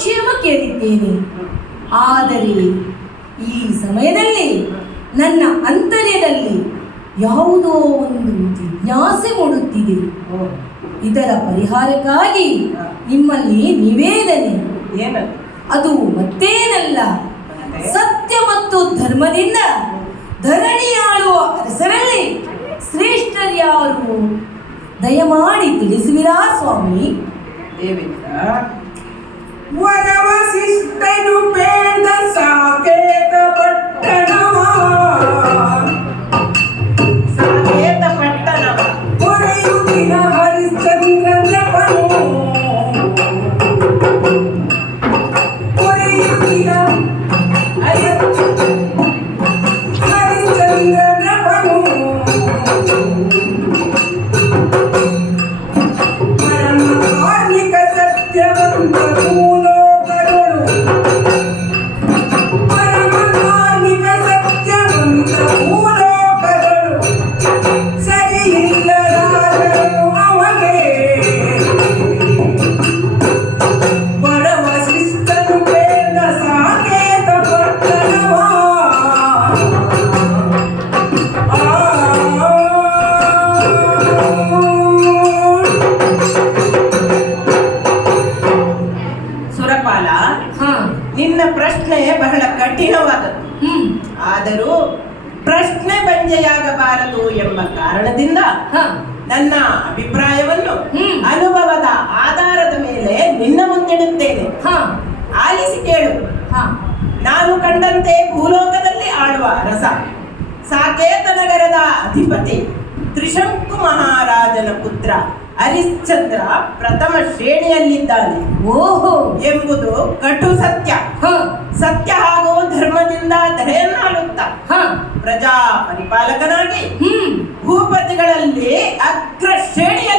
ಯೋಗಕ್ಷೇಮ ಕೇಳಿದ್ದೇನೆ. ಆದರೆ ಈ ಸಮಯದಲ್ಲಿ ನನ್ನ ಅಂತರ್ಯದಲ್ಲಿ ಯಾವುದೋ ಒಂದು ಜಿಜ್ಞಾಸೆ ಮೂಡುತ್ತಿದೆ. ಇದರ ಪರಿಹಾರಕ್ಕಾಗಿ ನಿಮ್ಮಲ್ಲಿ ನಿವೇದನೆ. ಅದು ಮತ್ತೇನಲ್ಲ, ಸತ್ಯ ಮತ್ತು ಧರ್ಮದಿಂದ ಧರಣಿಯಾಳುವ ಅರಸರಲ್ಲಿ ಶ್ರೇಷ್ಠರ್ಯಾರು? ದಯಮಾಡಿ ತಿಳಿಸುವಿರಾ ಸ್ವಾಮಿ? ವರವಸಿಷ್ಠನು ಬೇಡ ಸಾಕೇತ ಪಟ್ಟಣವ ಹೊರೆಯುತ್ತಿನ ಹರಿಶ್ಚಂದ್ರನಪನು ಹೊರೆಯುತ್ತಿನ ಹರಿಶ್ಚಂದ್ರನಪನು ಪರಮ ಕಾರ್ಮಿಕ ಸತ್ಯವಂತ ಭೂಲೋಕಗಳು ಪರಮ ಕಾರ್ಮಿಕ ಸತ್ಯವಂತ ಭೂಲೋಕಗಳು ಸರಿಯಿಲ್ಲದಾದರೂ ಅವನೇ ವರವಸಿಷ್ಠನು ಬೇಡ ಸಾಕೇತ ಪಟ್ಟಣವ ಸುರಪಾಲ, ನಿನ್ನ ಪ್ರಶ್ನೆ ಬಹಳ ಕಠಿಣವಾದದ್ದು. ಆದರೂ ಪ್ರಶ್ನೆ ಬಂಜೆಯಾಗಬಾರದು ಎಂಬ ಕಾರಣದಿಂದ ನನ್ನ ಅಭಿಪ್ರಾಯವನ್ನು ಅನುಭವದ ಆಧಾರದ ಮೇಲೆ ನಿನ್ನ ಮುಂದಿಡುತ್ತೇನೆ. ಆಲಿಸಿ ಕೇಳು. ನಾನು ಕಂಡಂತೆ ಭೂಲೋಕದಲ್ಲಿ ಆಳುವ ಅರಸ, ಸಾಕೇತ ನಗರದ ಅಧಿಪತಿ, ತ್ರಿಶಂಕು ಮಹಾರಾಜನ ಪುತ್ರ ಹರಿಶ್ಚಂದ್ರ ಪ್ರಥಮ ಶ್ರೇಣಿಯಲ್ಲಿದ್ದಾನೆ. ಓಹೋ ಎಂಬುದು ಕಟು ಸತ್ಯ. ಸತ್ಯ ಹಾಗೂ ಧರ್ಮದಿಂದ ಧರೆಯನ್ನಾಳುತ್ತಾ ಪ್ರಜಾ ಪರಿಪಾಲಕನಾಗಿ ಭೂಪತಿಗಳಲ್ಲಿ ಅಗ್ರ ಶ್ರೇಣಿಯ